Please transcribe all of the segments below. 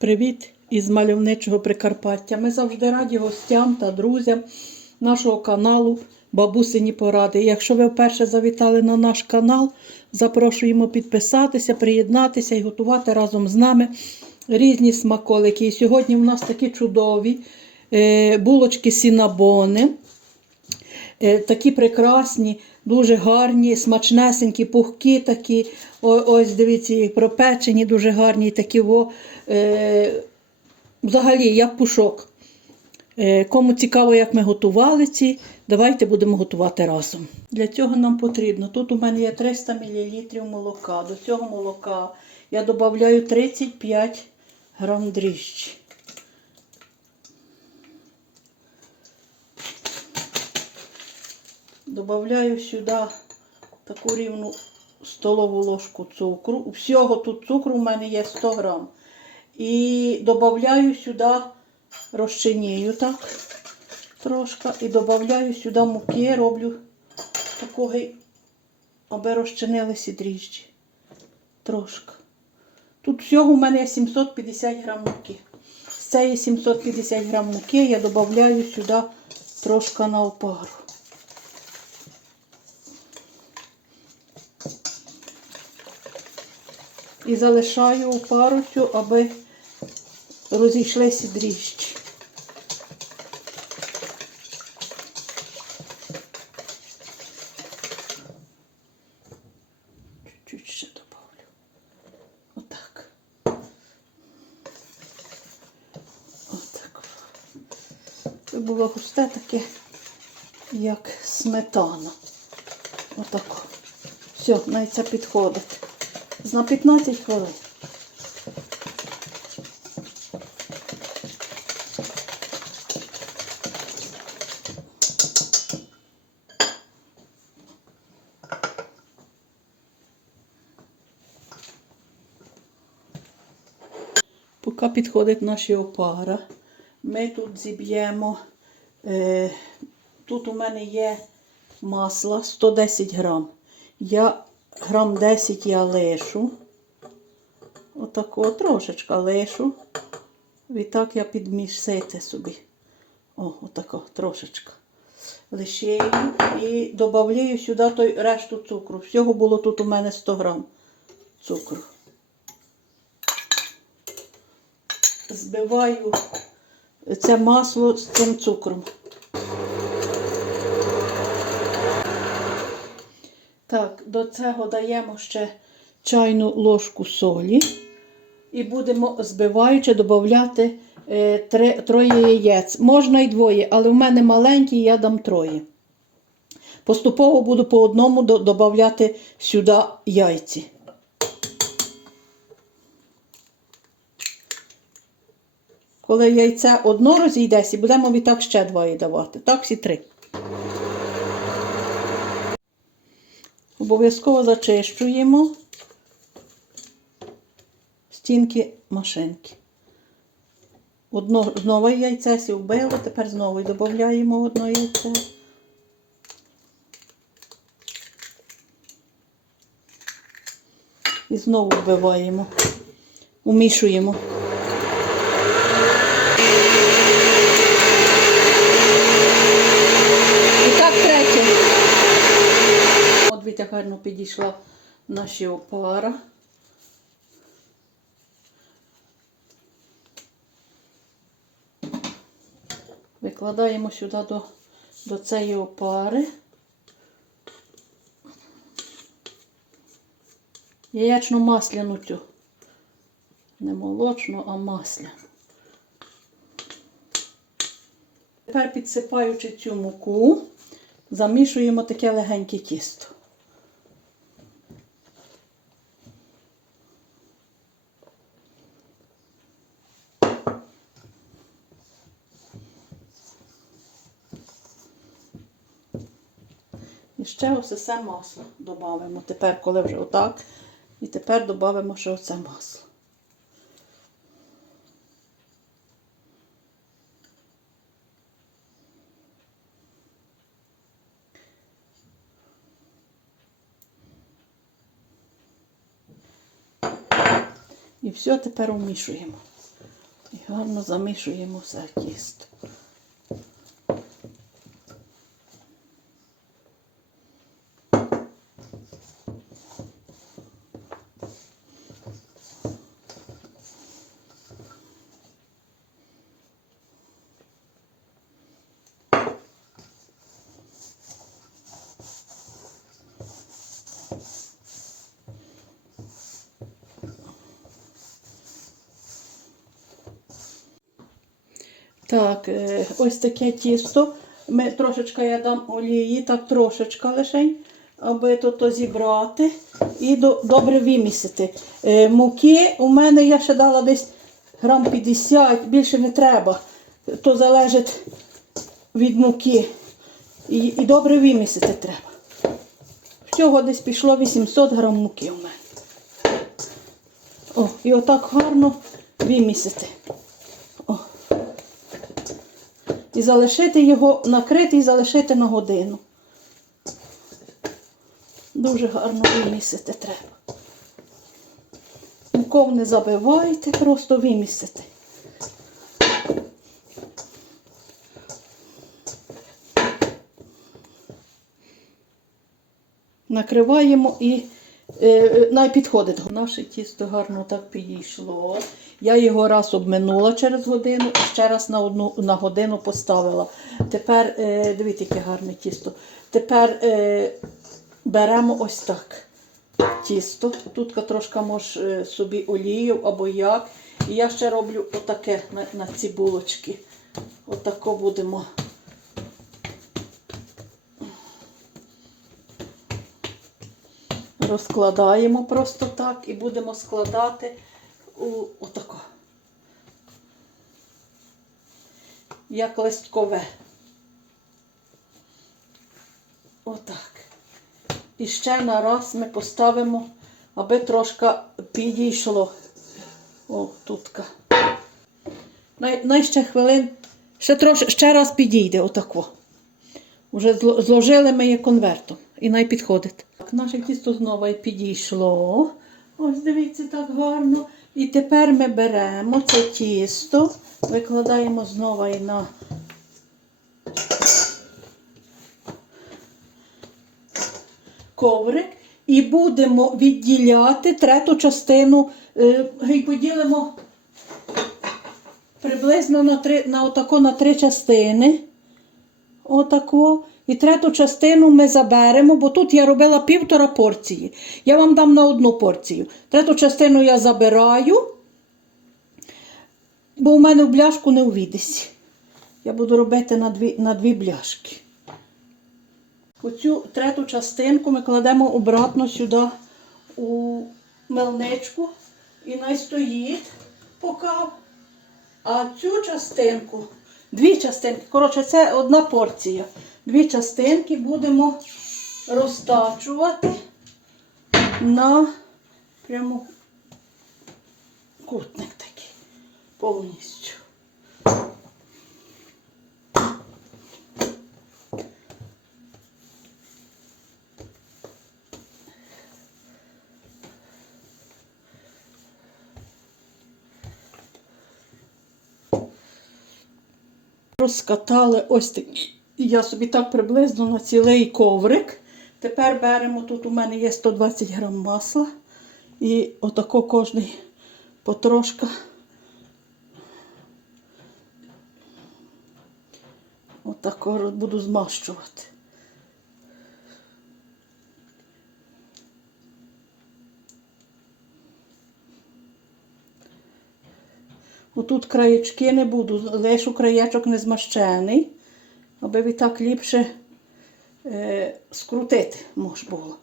Привіт із мальовничого Прикарпаття. Ми завжди раді гостям та друзям нашого каналу Бабусині Поради. Якщо ви вперше завітали на наш канал, запрошуємо підписатися, приєднатися і готувати разом з нами різні смаколики. І сьогодні в нас такі чудові е, булочки сінабони. Е, Такі прекрасні, дуже гарні, смачнесенькі, пухкі такі. О- Ось дивіться, пропечені, дуже гарні, такі во, е, взагалі, як пушок. Е, Кому цікаво, як ми готували ці, давайте будемо готувати разом. Для цього нам потрібно. Тут у мене є 300 мл молока. До цього молока я додаю 35 грам дріжджі. Добавляю сюди таку рівну столову ложку цукру. Всього тут цукру в мене є 100 грам. І додаю сюди розчинію так трошки. І додаю сюди муки, роблю такого, аби розчинилися дріжджі. Трошки. Тут всього у мене 750 грам муки. З цієї 750 грам муки я додаю сюди трошки на опару. І залишаю опару цю, аби розійшлися дріжджі. Було густе таке, як сметана. Отак. Все, навіть це підходить. На 15 хвилин. Поки підходить наша опара, ми тут зіб'ємо. Е, тут у мене є масло 110 грам. Я грам 10 я лишу. Отако трошечка лишу. І так я підмішайте собі. О, отако, трошечка. Лишаю і додаю сюди той решту цукру. Всього було тут у мене 100 грам цукру. Збиваю це масло з цим цукром. Так, до цього даємо ще чайну ложку солі. І будемо збиваючи додати е, троє яєць. Можна й двоє, але в мене маленькі, я дам троє. Поступово буду по одному до- додавати сюди яйці. Коли яйце одно розійдеться, будемо і так ще два їй давати. Так, всі три. Обов'язково зачищуємо стінки машинки. Одно, знову яйце сі вбили, тепер знову додаємо одне яйце. І знову вбиваємо, умішуємо. І так третє. От Вітя гарно підійшла наша опара. Викладаємо сюди до, до цієї опари. Яєчну масляну цю. Не молочну, а масляну. Тепер підсипаючи цю муку, замішуємо таке легеньке тісто. І ще ось це масло додамо. Тепер, коли вже отак, і тепер додамо ще оце масло. І все тепер умішуємо. І гарно замішуємо все тісто. Так, е, ось таке тісто. Ми трошечки я дам олії, так трошечка лише, аби то зібрати і до, добре вимісити. Е, муки у мене я ще дала десь грам 50, більше не треба. То залежить від муки. І, і добре вимісити треба. Всього десь пішло 800 грам муки у мене. О, і отак гарно вимісити. І залишити його накрити і залишити на годину. Дуже гарно вимісити треба. Муков не забивайте, просто вимісити. Накриваємо і е, най підходить. Наше тісто гарно так підійшло. Я його раз обминула через годину і ще раз на одну на годину поставила. Тепер, е, дивіться, яке гарне тісто. Тепер е, беремо ось так тісто. Тут трошки можеш е, собі олію або як. І я ще роблю отаке на, на ці булочки. Отако будемо. Розкладаємо просто так і будемо складати отако. Як листкове. Отак. І ще на раз ми поставимо, аби трошки підійшло. О, тутка. Най, най ще хвилин, ще трошки, ще раз підійде отако. Уже зложили ми її конвертом і най підходить. Так, наше тісто знову підійшло. Ось дивіться, так гарно. І тепер ми беремо це тісто, викладаємо знову і на коврик і будемо відділяти трету частину. е, І поділимо приблизно на три, на отако на три частини. Отако. І трету частину ми заберемо, бо тут я робила півтора порції. Я вам дам на одну порцію. Трету частину я забираю, бо у мене в бляшку не увійдеться. Я буду робити на дві, на дві бляшки. Оцю трету частинку ми кладемо обратно сюди у мельничку і най стоїть поки. А цю частинку, дві частинки, коротше, це одна порція. Дві частинки будемо розтачувати на прямо кутник такий повністю. Розкатали ось такий. Я собі так приблизно на цілий коврик. Тепер беремо, тут у мене є 120 грам масла. І отако кожний потрошка. Отако буду змащувати. Отут краєчки не буду, лишу краєчок не змащений, аби відтак ліпше е, скрутити мож було.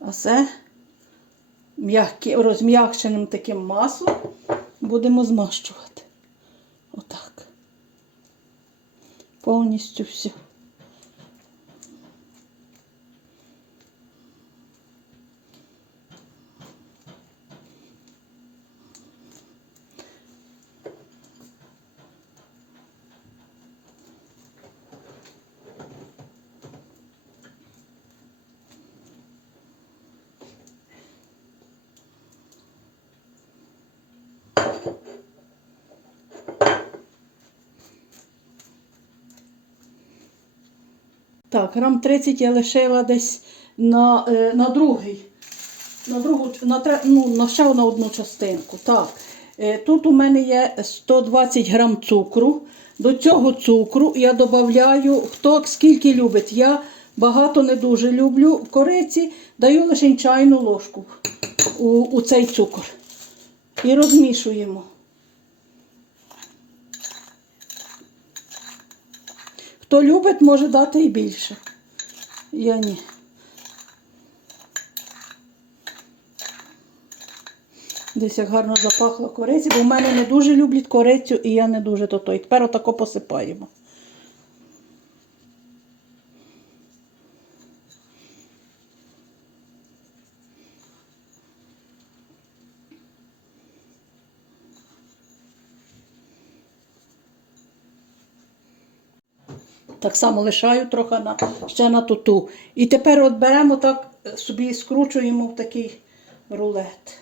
А це м'які, розм'якшеним таким маслом будемо змащувати. Отак. Повністю все. Так, грам 30 я лишила десь на, е, на другий. На другу, на, ну, на ще на одну частинку. Так. Е, Тут у мене є 120 грам цукру. До цього цукру я додаю, хто скільки любить. Я багато не дуже люблю кориці, даю лише чайну ложку у, у цей цукор. І розмішуємо. Хто любить, може дати і більше. Я ні. Десь як гарно запахло кориці, бо в мене не дуже люблять корицю і я не дуже то той. Тепер отако посипаємо. Так само лишаю трохи на, ще на туту. І тепер от беремо так, е, собі скручуємо в такий рулет.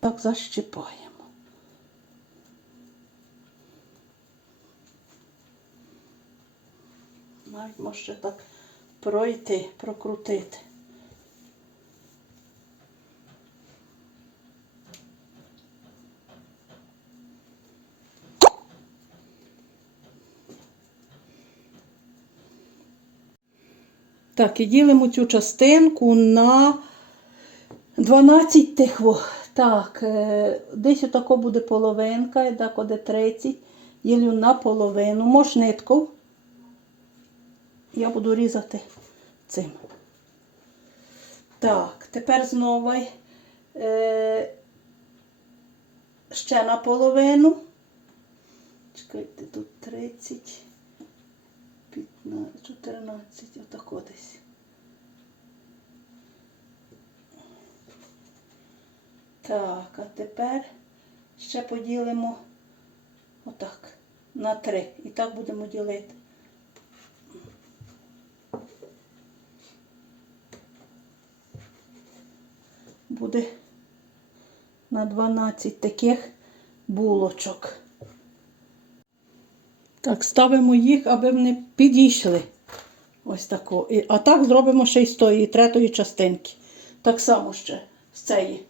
Так защипаємо. Навіть може так пройти, прокрутити. Так, і ділимо цю частинку на 12 тих. во. Так, е, десь отако буде половинка, так буде 30. Ділю на половину. Мож нитку. Я буду різати цим. Так, тепер знову е, ще на половину. Чекайте, тут 30, 15, 14, отако десь. Так, а тепер ще поділимо отак, на 3. І так будемо ділити. Буде на 12 таких булочок. Так, ставимо їх, аби вони підійшли. Ось тако. А так зробимо ще й з тої третої частинки. Так само ще з цієї.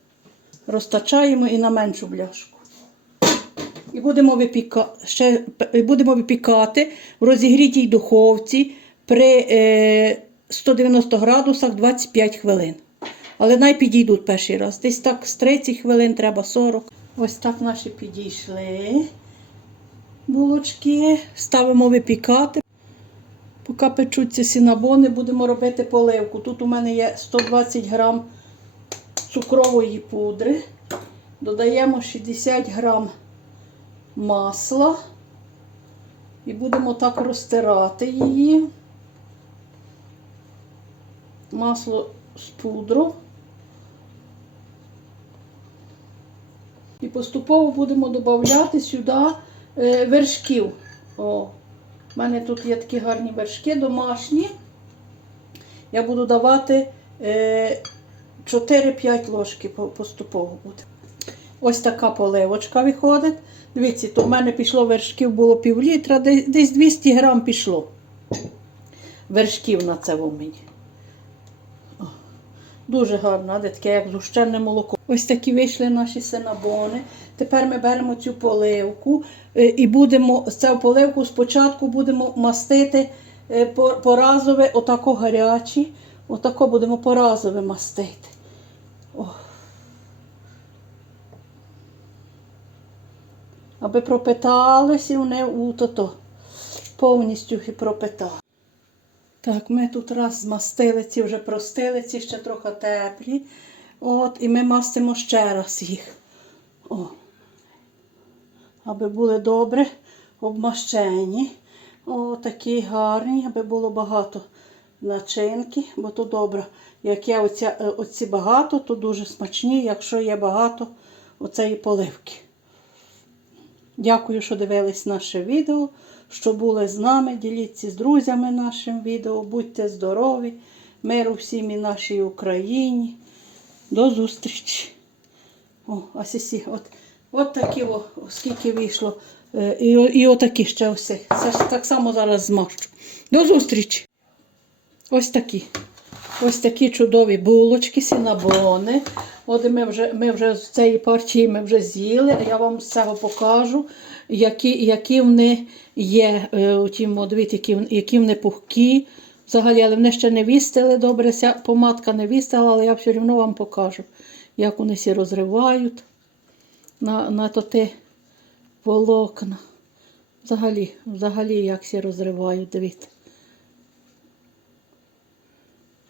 Розтачаємо і на меншу бляшку. І будемо, випіка... ще... будемо випікати в розігрітій духовці при е... 190 градусах 25 хвилин. Але най підійдуть перший раз. Десь так з 30 хвилин треба 40. Ось так наші підійшли булочки. Ставимо випікати. Поки печуться сінабони, будемо робити поливку. Тут у мене є 120 грам цукрової пудри. Додаємо 60 грам масла. І будемо так розтирати її. Масло з пудру. Поступово будемо додати сюди е, вершків. О, у мене тут є такі гарні вершки домашні. Я буду давати е, 4-5 ложки поступово буде. Ось така поливочка виходить. Дивіться, то в мене пішло вершків було пів літра, десь 200 грам пішло. Вершків на це в мені. Дуже гарно, де таке, як згущене молоко. Ось такі вийшли наші синабони. Тепер ми беремо цю поливку е, і будемо цю поливку спочатку будемо мастити е, поразове, отако гарячі. Отако будемо поразове мастити. О. Аби пропиталися вони у то повністю і пропитали. Так, ми тут раз змастили ці вже простили, ці ще трохи теплі. От, і ми мастимо ще раз їх. О. Аби були добре обмащені. О, такі гарні, аби було багато начинки, бо то добре. Як є оця, е, оці багато, то дуже смачні, якщо є багато оцеї поливки. Дякую, що дивились наше відео, що були з нами. Діліться з друзями нашим відео. Будьте здорові, миру всім і нашій Україні. До зустрічі. О, а сісі, от, от такі, о, скільки вийшло. Е, І, і отакі ще все. Це ж так само зараз змащу. До зустрічі. Ось такі. Ось такі чудові булочки, сінабони. От ми вже, ми вже з цієї партії ми вже з'їли, я вам з цього покажу, які, які вони є. е, у тім, от, дивіться, які, які вони пухкі. Взагалі, але вони ще не вістили добре, ця помадка не вістила, але я все одно вам покажу, як вони всі розривають на, на тоти волокна. Взагалі, взагалі, як всі розривають, дивіться.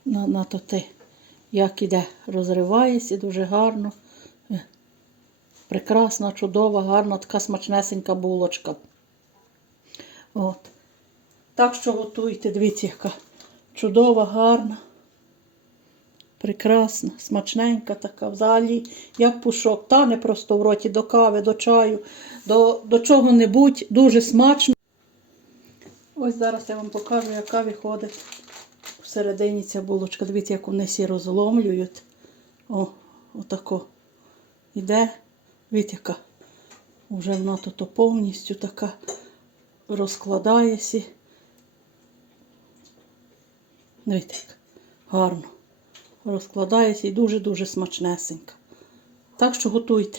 На, на тоти. Як іде, розривається дуже гарно. Прекрасна, чудова, гарна, така смачнесенька булочка. От. Так що готуйте, дивіться, яка чудова, гарна, прекрасна, смачненька така. Взагалі, як пушок, та не просто в роті до кави, до чаю, до, до чого-небудь, дуже смачно. Ось зараз я вам покажу, яка виходить всередині ця булочка. Дивіться, як вони всі розломлюють. О, отако. Іде, дивіться, яка. Вже вона тут повністю така розкладається. Як гарно розкладається і дуже-дуже смачнесенька. Так що готуйте.